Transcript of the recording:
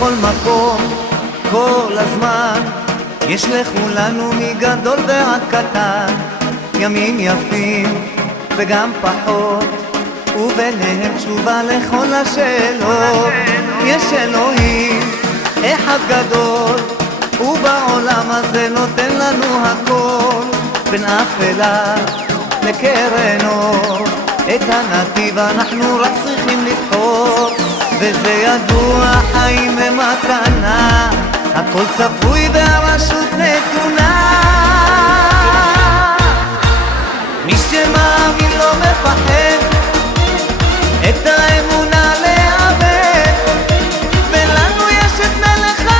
בכל מקום, כל הזמן יש לכולנו מגדול ועד קטן, ימים יפים וגם פחות, וביניהם תשובה לכל השאלות. יש אלוהים אחד גדול, ובעולם הזה נותן לנו הכל, בין אפלה לקרן אור, את הנתיב אנחנו רק צריכים לבחור. וזה ידוע, חיים הם מתנה, הכל צפוי והרשות נתונה. מי שמאמין לא מפחד, את האמת